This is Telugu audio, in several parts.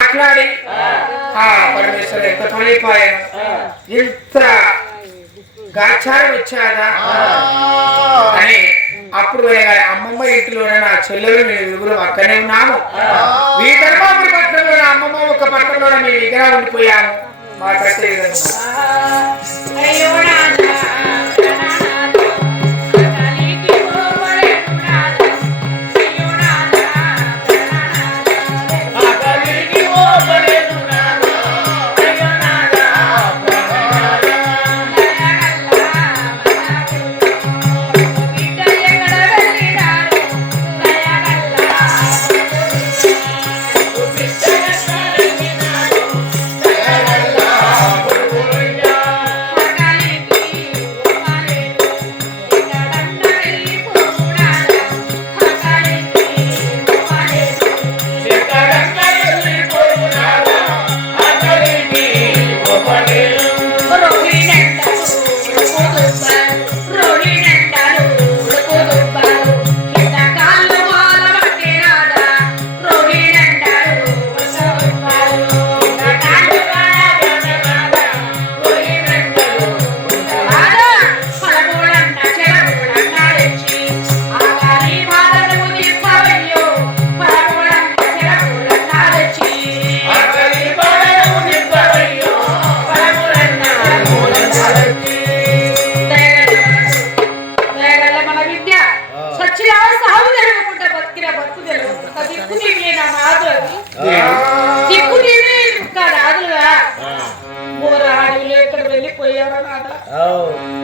మాట్లాడి పరమేశ్వరు ఎంత పనిపోయాను, ఇంత గాచారం వచ్చాదా అని అప్పుడు అమ్మమ్మ ఇంటిలోనే నా చెల్లెలు మీ విగురు అక్కడే ఉన్నాము. ఈ ధర్మాపురి పట్టణంలో అమ్మమ్మ ఒక పట్టణంలో మీ దగ్గర ఉండిపోయాను. మా కట్టే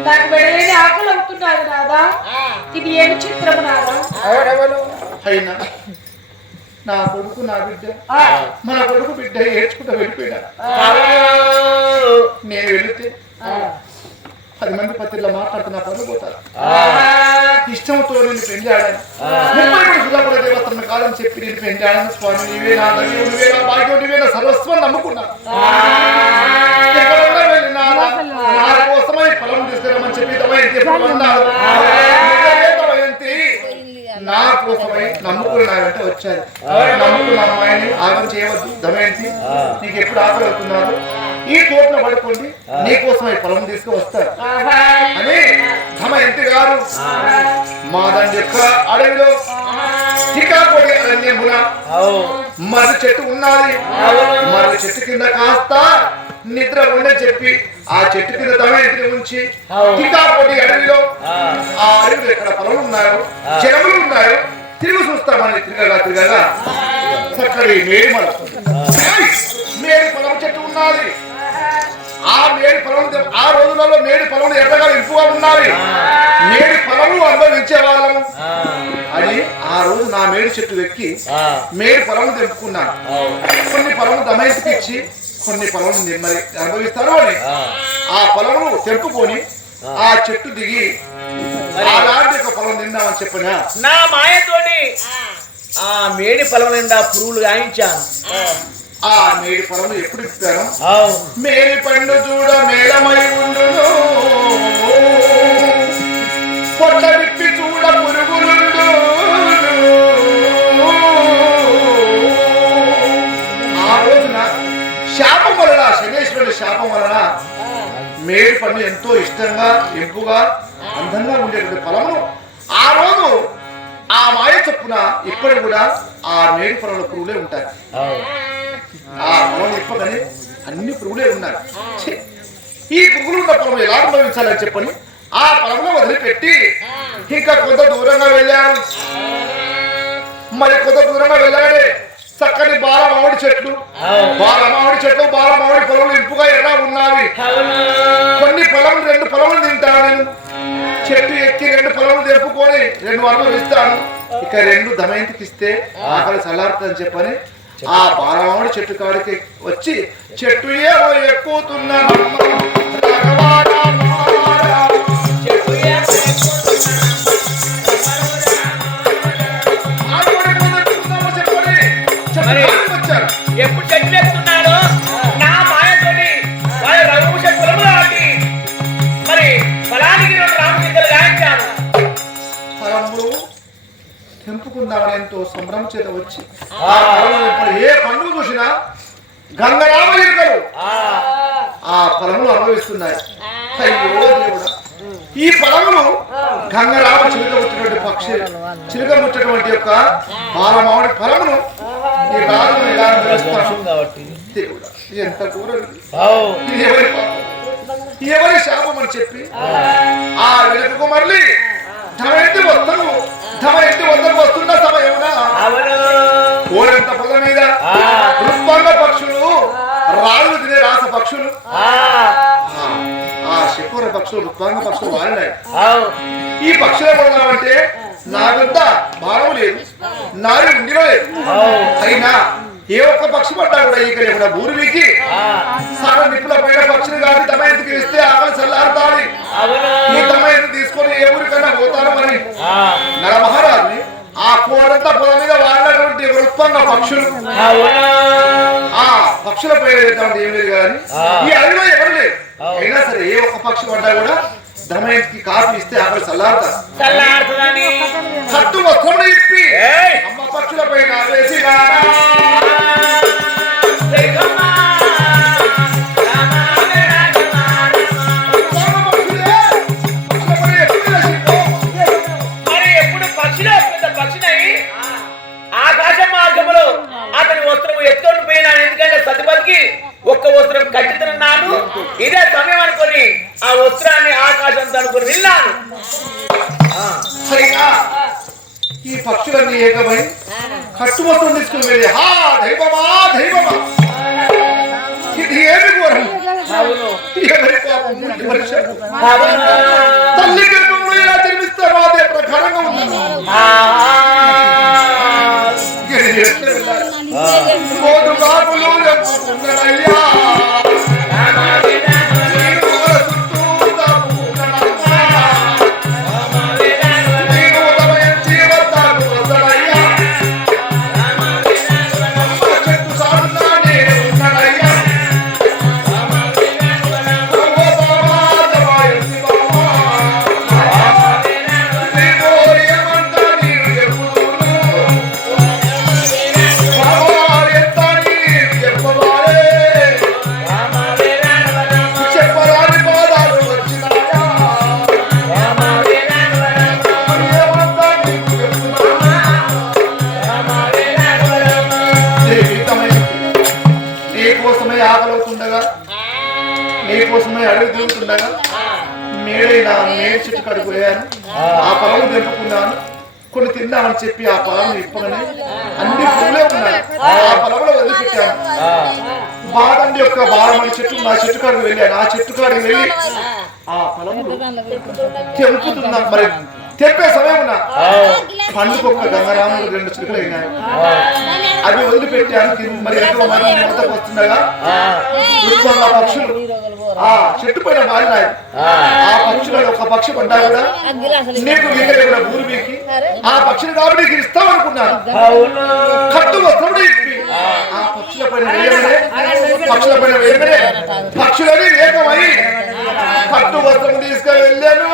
నాకు వెళ్ళి ఆకలి అవుతున్నాడు నాదా. ఇది ఏమి చిత్రం నాదా? అయినా నా కొడుకు నా బిడ్డ, మన కొడుకు బిడ్డ ఏడ్చుకుంటూ వెళ్ళిపోయినా. నేను వెళితే 10 మంది పత్రిలో మాట్లాడుతున్నా పనులు పోతారు. ఇష్టంతో నేను పెంచాడని 30 సుధాపుర దేవతన్న కాలం చెప్పి నేను పెంచాడని. స్వామి నీవే నా దైవం, నువ్వే నా భాగ్యం, నువ్వే నా సర్వస్వం నమ్ముకున్నా. నా కోసమై ఫలం తీసుకురామని చెప్పి నా కోసమై నమ్ముకుని నా వెంట వచ్చారు. నమ్ముకున్న అమ్మాయిని ఆగం చేయవద్దు. దమయంతి నీకు ఎప్పుడు ఆకలి అవుతున్నారు, ఈ తోటలో పడుకోండి, నీ కోసమై ఫలం తీసుకువస్తారు అని దమయంతి గారు మాదని యొక్క అడవిలో శ్రీకాకుళ అరణ్యమున మర్రి చెట్టు ఉన్నది. మర్రి చెట్టు కింద కాస్త నిద్ర ఉండని చెప్పి ఆ చెట్టు కింద దమయంతిని ఉంచి శ్రీకాకుళ అడవిలో ఆ అడవిలో ఎక్కడ పొలం ఉన్నాయో చెరువులు ఉన్నాయో తిరిగి చూస్తామని తిరగగా చక్కటి మేడి పొలం చెట్టు ఉన్నది. ఆ మేడి పొలం ఆ రోజులలో మేడి పొలం ఎర్రగా ఇంపుగా ఉన్నది. మేడి పొలము అనుభవించే వాళ్ళము అని ఆ రోజు నా మేడి చెట్టు ఎక్కి మేడి పొలం తెంపుకున్నాను. కొన్ని పొలము దమయంతికి ఇచ్చి కొన్ని పొలం మరి అనుభవిస్తారు అని ఆ పొలమును తెంపుకొని ఆ చెట్టు దిగి అలాంటి ఒక పొలం తిందామని చెప్పిన నా మాయతోటి ఆ మేడి పొలం నిండా పురుగులు గాయించాను. ఆ మేడి పొలం ఎప్పుడు ఇస్తాను? మేడి పండు చూడ మేళమై ఉండును, పొట్ట విప్పి చూడ పురుగులుండు. ఆ రోజున శాపం వలన, శనేశ్వరుడి శాపం వలన మేడి పండు ఎంతో ఇష్టంగా ఎంపుగా అందంగా ఉండేటువంటి పొలమును ఆ రోజు ఆ మాయ చొప్పున ఇప్పటి కూడా ఆ మేడి పొలంలో పురుగులే ఉంటాయి. ఆ పొలం ఇప్పగానే అన్ని పురుగులే ఉన్నాయి. ఈ పురుగులు ఉన్న పొలం ఎలా అనుభవించాలని చెప్పని ఆ పొలంలో వదిలిపెట్టి ఇంకా కొంత దూరంగా వెళ్ళాను. మరి కొంత దూరంగా వెళ్ళగానే చక్కని బాలమామిడి చెట్లు, బాలమామిడి పొలంలో ఇంపుగా ఎర్ర ఉన్నవి. కొన్ని పొలం 2 పొలములు తింటాను నేను. చెట్టు ఎక్కి 2 పొలములు తెంపుకొని 2 వరలు ఇస్తాను. ఇక 2 దమయంతికి ఇస్తే ఆకలి చల్లారుతుందని చెప్పని ఆ బాలమామిడి చెట్టు కాడికి వచ్చి చెట్టు ఏమో ఎక్కుతున్నా ఎప్పుడు చెట్లు ఎక్కుతున్నాడు నా మాయతోటి వాళ్ళ రఘుభూష కులములు ఆటి మరి ఫలానికి రామచంద్రులు గాయించాను. ఫలములు తెంపుకుందామని ఎంతో సంభ్రమ చేత వచ్చి ఏ పండుగ చూసినా గంగరామ ఎరుకలు ఆ ఫలములు అనుభవిస్తున్నాయి. అయ్యో దేవుడా, ఈ ఫలములు గంగరామ చిలుక ముట్టినటువంటి పక్షి చిలుక ముట్టినటువంటి యొక్క బాలమావుడి ఫలమును ఈ రాజు ఎలా అనుభవిస్తాడు దేవుడా? ఎంత ఘోరం ఇది. ఇది ఎవరి పాపం, ఎవరి శాపం అని చెప్పి ఆ వెనుకకు మరలి ధమయంతి వద్దకు వస్తున్న సమయమున ఓరంత పొద మీద ఋత్వంగ పక్షులు రాళ్ళు తినే రాస పక్షులు ఆ శకుర పక్షులు ఋత్వంగ పక్షులు వాడినాయి. ఈ పక్షులు ఏమన్నామంటే నా వద్ద భారం లేదు, నారు ఉండిలో లేదు, అయినా ఏ ఒక్క పక్షి పడ్డా కూడా ఇక్కడ కూడా భూమికి సాగ నిప్పుల పైన పక్షులు కాదు దమయంతికి ఇస్తే ఆకలి చల్లారుతాడు. ఈ దమయంతి తీసుకొని ఏ ఊరికన్నా పోతారు మరి నరమహారాజుని ఆ కోరంతా పొల మీద వాడినటువంటి వృత్తంగా పక్షులు ఆ పక్షుల పైన ఏం లేదు కానీ ఈ అడవిలో ఎవరు లేదు. అయినా సరే ఏ ఒక్క పక్షి పడ్డా కూడా దమయంతికి కాఫీ ఇస్తే ఆకలి చల్లారుతారు. కట్టు వస్త్రములు ఇప్పి అమ్మ పక్షుల పైన వేసి ఆకాశ మార్గంలో అతని వస్త్రము ఎత్తుకొని పోయినాను. ఎందుకంటే సతిపతికి ఒక్క వస్త్రం కట్టితున్నాను. ఇదే సమయం అనుకొని ఆ వస్త్రాన్ని ఆకాశంతో అనుకుని వెళ్ళాను. సరిగా ఈ పక్షులన్నీ ఏకమై కట్టు వస్త్రం తీసుకుని వెళ్ళి హా దైవమా దైవమా, ఇది ఏమి ఘోరం, ఎవరి పాపం తల్లి గర్భంలో ఎలా జన్మిస్తారో అదే ప్రకారంగా ఉన్నాను. నీకోసమే అడవి తిరుగుతుండగా మేడైనా మేడి చెట్టు కడుపు పోయాను, ఆ పొలం తెంపుకున్నాను, కొన్ని తిన్నామని చెప్పి ఆ పొలం ఇప్పగానే అన్ని పూలే ఉన్నాయి. ఆ పొలంలో వదిలిపెట్టాను. బాదండి యొక్క బాలమని చెట్టు నా చెట్టు కాడికి వెళ్ళాను. ఆ చెట్టు కాడికి వెళ్ళి ఆ పొలములు తెంపుతున్నా. మరి తెంపే సమయం ఉన్నా పండుకొక్క గంగరాముడు 2 చిలుకలు అయినాయి. అవి వదిలిపెట్టాను. మరి ఎంతో మంది మొదకు వస్తుండగా పక్షులు ఆ చెట్టు పైన వాడినాయి. ఆ పక్షులలో ఒక పక్షి పడ్డా కూడా నీకు ఇక్కడ భూమికి ఆ పక్షిని కాబట్టి నీకు ఇస్తాం అనుకున్నాను. కట్టు వస్త్రం ఇప్పి ఆ పక్షుల పైన వేయగానే పక్షులని ఏకమై కట్టు వస్త్రం తీసుకొని వెళ్ళాను.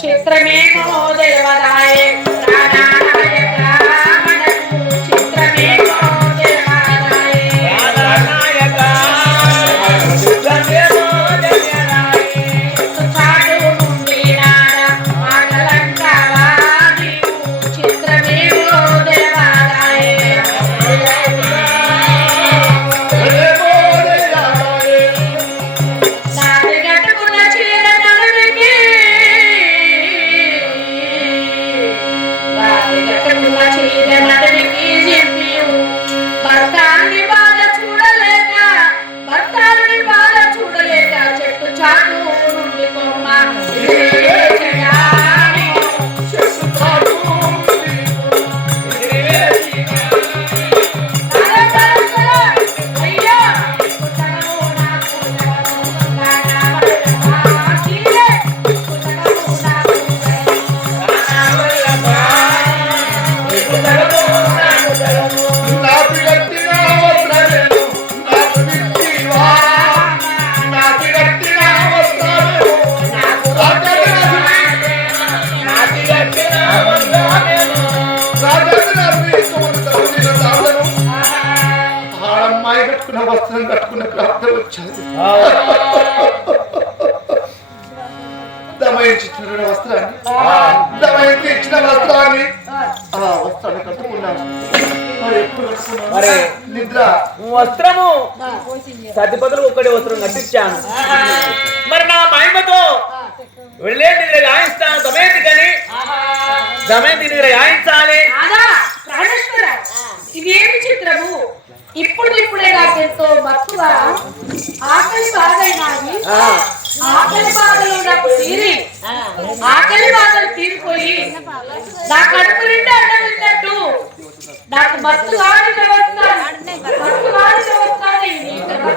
చిత్రమేమో దేవదాయ వస్త్రం కట్టుకున్న ప్రాప్తం వచ్చాది. దమయంతి ఇచ్చిన వస్త్రాన్ని దమయంతి ఇచ్చిన వస్త్రాన్ని ఆ వస్త్రాన్ని కట్టుకున్నాను. మరి ఎప్పుడు మరి నిద్ర వస్త్రము సతిపతులు ఒక్కడే వస్త్రం కట్టించాను. మరి నా మహిమతో వెళ్ళే నిద్ర గాయిస్తాను దమయంతి కానీ దమయంతి నిద్ర గాయించాలి. ఇదేమి చిత్రము? ఇప్పుడే నాకెంతో మత్తుగా ఆకలి బాధైనాది. ఆకలి బాధలు నాకు తీరి ఆకలి బాధలు తీరిపోయి నా కడుపు నిండా అన్నం తిన్నట్టు నాకు మత్తుగా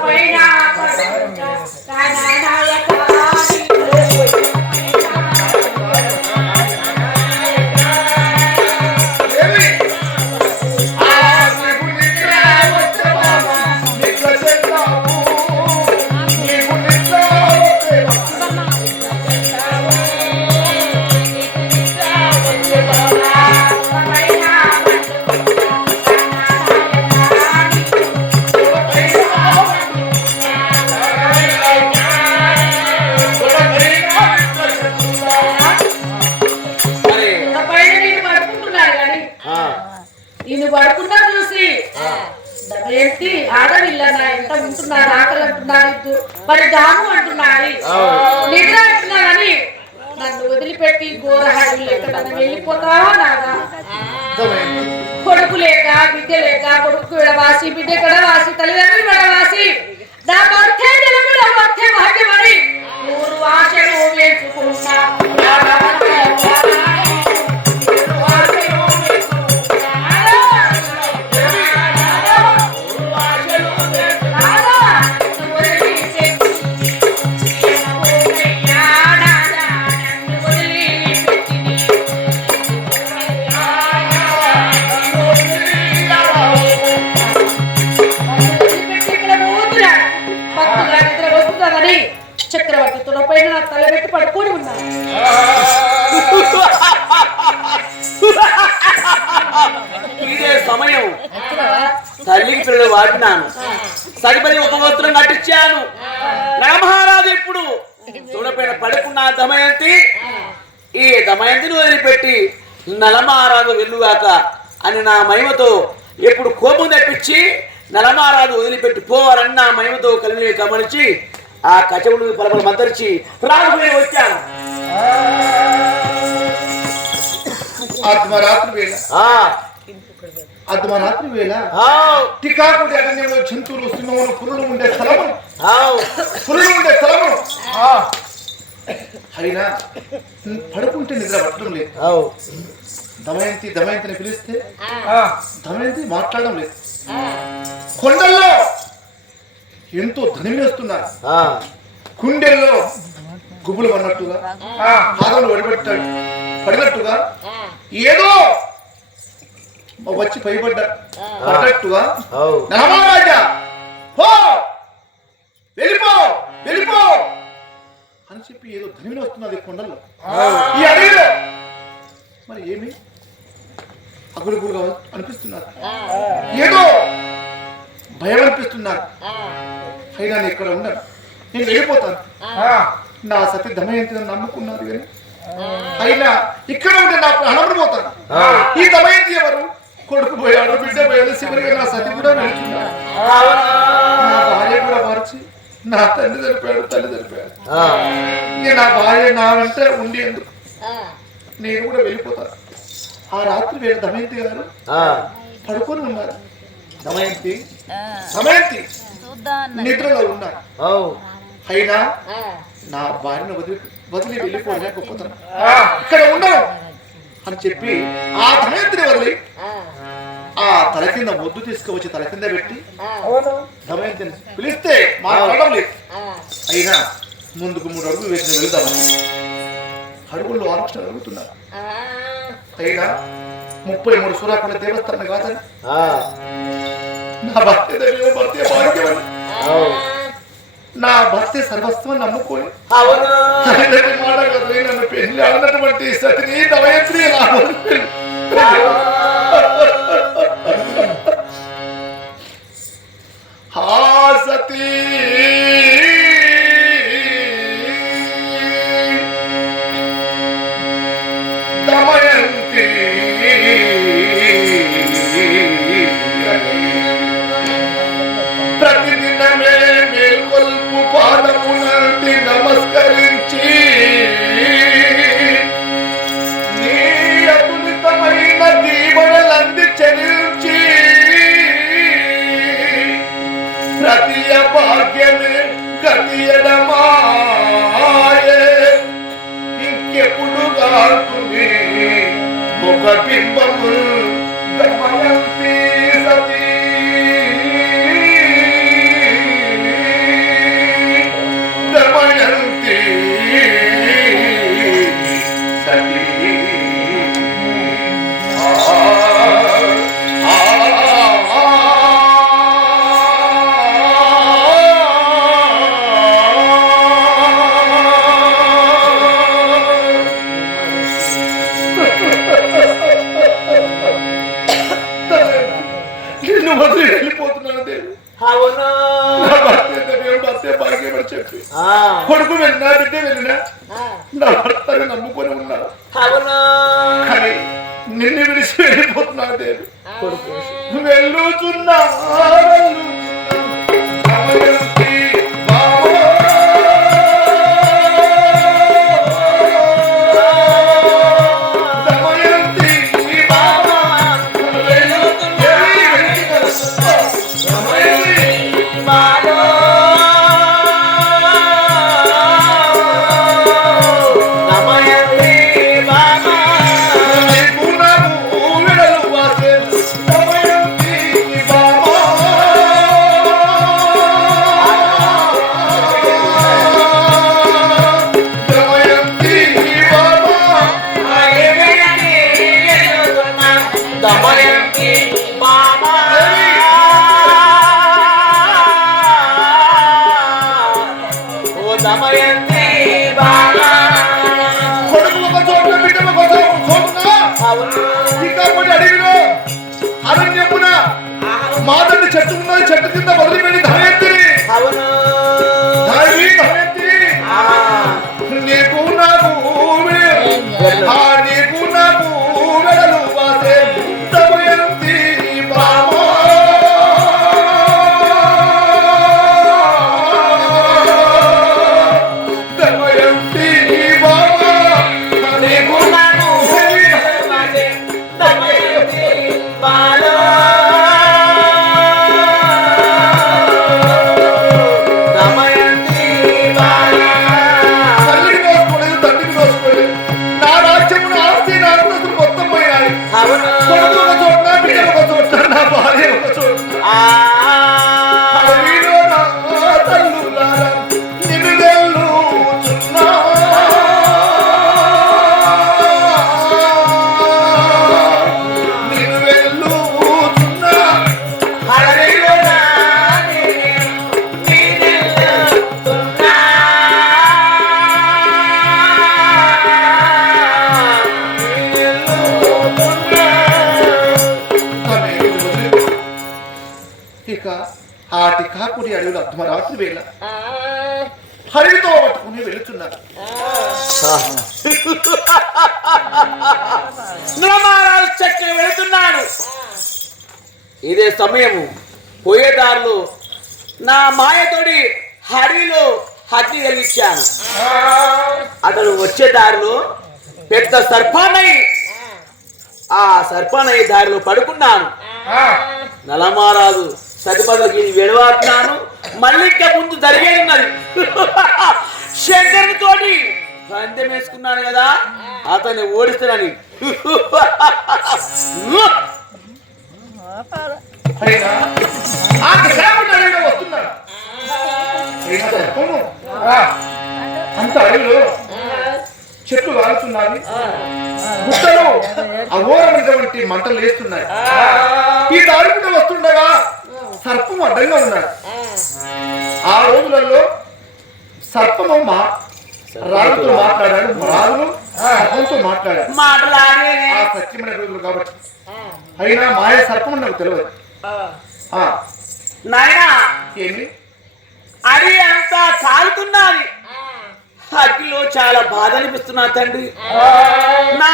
పైన పడుకున్నా చూసి ఏంటి ఆడవిల్లన్నా ఎంత ఉంటున్నారు, ఆకలి అంటున్నారు, మరి దాము అంటున్నాడు, నిద్ర అంటున్నాడని నన్ను వదిలిపెట్టి ఘోరహాడులు ఎక్కడన్నా వెళ్ళిపోతావా నాదా? కొడుకు లేక బిడ్డ లేక కొడుకు విడవాసి బిడ్డ కడవాసి తల్లిదండ్రులు విడవాసి నా భర్తే తెలుగు నా భర్తే భాగ్యమని 3 ఆశలు వేసుకుంటా చక్రవర్తి తుడపైన నా తలబెట్టి పడుకొని ఉన్నాను. ఇదే సమయం తల్లికి పిల్లలు వాడినాను, సరిపడి ఉపవస్త్రం కట్టించాను. నరమహారాజు ఇప్పుడు తుడపైన పడుకున్న దమయంతి ఈ దమయంతిని వదిలిపెట్టి నలమహారాజు వెళ్ళుగాక అని నా మహిమతో ఎప్పుడు కోపం తెప్పించి నలమహారాజు వదిలిపెట్టి పోవాలని నా మహిమతో కలిని గమనించి ఆ కచవుడు పలపలు మంతరించి రాజు వచ్చాను. అర్ధరాత్రి వేళ టికాకుడి అరణ్యంలో జంతువులు సింహములు పురులు ఉండే స్థలము అయినా పడుకుంటే నిద్ర పట్టడం లేదు. దమయంతిని పిలిస్తే దమయంతి మాట్లాడడం లేదు. కొండల్లో ఎంతో ధనివి వస్తున్నారు. కుండెల్లో గుబులు పడినట్టుగా పాదములు పడినట్టుగా ఏదో వచ్చి పడినట్టుగా నరమహారాజా పో వెళ్ళిపో అని చెప్పి ఏదో ధనివి వస్తున్నది కొండల్లో ఈ అడవిలో. మరి ఏమి అగులుగులుగా అనిపిస్తున్నారు, ఏదో భయం అనిపిస్తున్నారు. అయినా నేను ఇక్కడ ఉన్నాను, నేను వెళ్ళిపోతాను. నా సతీ దమయంతిని నమ్ముకున్నారు కానీ అయినా ఇక్కడ ఉంటే నా ప్రాణం పోతాను. ఈ దమయంతి ఎవరు? కొడుకు పోయాడు, బిడ్డ పోయాడు, చివరిగా నా సతీ కూడా వెళ్తున్నాడు. నా భార్య కూడా మరచి నా తల్లి చనిపోయాడు. నేను నా భార్య నా వెంట ఉండి ఎందుకు, నేను కూడా వెళ్ళిపోతాను. ఆ రాత్రి వేళ దమయంతి గారు పడుకొని ఉన్నారు. దమయంతి నిద్రలో ఉన్నారు. అయినా నా భార్యను వదిలి వెళ్ళిపోలేకపోతాను, ఇక్కడ ఉండను అని చెప్పి ఆ దమయంతిని వదిలి ఆ తల కింద ముద్దు తీసుకువచ్చి తల కింద పెట్టి దమయంతిని పిలిస్తే మాట్లాడడం లేదు. అయినా ముందుకు 3 అడుగులు వేసిన వెళ్తామని అడుగుల్లో ఆలోచన అడుగుతున్నారు. అయినా 33 సూరాకుల దేవస్థానం కాదని నా భర్తే భాగ్యమని నా భర్తే సర్వస్వం నమ్ముకొని నన్ను పెళ్లి అన్నటువంటి సతిని దమయంతి ఆ దమయంతి ప్రతిదినమే మేల్కొల్పు పాదమునంటి నమస్కరించి నీ అతులితమైన దీవెనలంది చెల్లించి ప్రతి భాగ్యమే గతియడమాయే ఇంకెప్పుడు కాకుని ఒక బింబము దమయంతి సతీ దమయంతి సతీ నిన్ను వదిలి వెళ్ళిపోతున్నాను దేవి. అవును నా భర్తే భాగ్యమని చెప్పి కొడుకు వెళ్ళినా బిడ్డ వెళ్ళినా నా భర్తను నమ్ముకొని ఉన్నా. అవును కానీ నిన్ను విడిచి వెళ్ళిపోతున్నాను దేవి. వెళ్ళుతున్నా దమయంతి బావా. దమయంతి బావా. కొడుకు ఒక చోట బిడ్డ ఒక చోటున ఇంకా కొన్ని అడవిలో అరణ్యమున మాదండి చెట్టు ఉన్నది, చెట్టు కింద వదిలిపెట్టి ధమయంతి ధమయంతి నీకు నాకు నీకు నాకు వెడలు వాసే దమయంతి బావా. దమయంతి బావా. నీకు నాకు తల్లికి నోసుకోలేదు, తండ్రికి నోసుకోలేదు. నా రాజ్యమున ఆస్తి నా అంతస్తులు మొత్తం పోయాయి. కొడుకు ఒక చోట, బిడ్డ ఒక చోట, నా భార్య ఒక చోట. అడవిలో నా తల్లులారా నిన్ను వెల్లుచున్నా. నిన్ను వెల్లుచున్నా. అడవిలో ఇక ఆటి కాకుడి అడవిలో అర్ధరాత్రి వేళ హరితో పట్టుకుని వెళుతున్నారు. నరమారాలు చక్కగా వెళుతున్నాడు. ఇదే సమయము పోయేదారులు నా మాయతోడి అడవిలో హద్ది కలిగించాను. అతను వచ్చే దారిలో పెద్ద సర్పానై ఆ సర్పానై దారిలో పడుకున్నాను. నలమారాజు సతిపదులకి వెడవాడుతున్నాను. మళ్ళీ ఇంకా ముందు జరిగే ఉన్నది. శంకరుని తోటి పందెం వేసుకున్నాను కదా, అతన్ని ఓడిస్తానని. అయినా ఆ కిరాముడు అడవిలో వస్తున్నాడు. అయినా సర్పము అంత అడవిలో చెట్లు వాడుతున్నాయి, గుట్టలు అఘోరమైనటువంటి మంటలు లేస్తున్నాయి. ఈ దారి మీద వస్తుండగా సర్పం అడ్డంగా ఉన్నాడు. ఆ రోజులలో సర్పము రాజుతో మాట్లాడాడు, రాజును సర్పంతో మాట్లాడాడు. ఆ సత్యమైన రోజులు కాబట్టి. అయినా మాయ సర్పం నాకు తెలియదు. నాయనా ఏమి అది అంతా కాలుతున్నది. అగ్గిలో చాలా బాధ అనిపిస్తున్నా తండ్రి. నా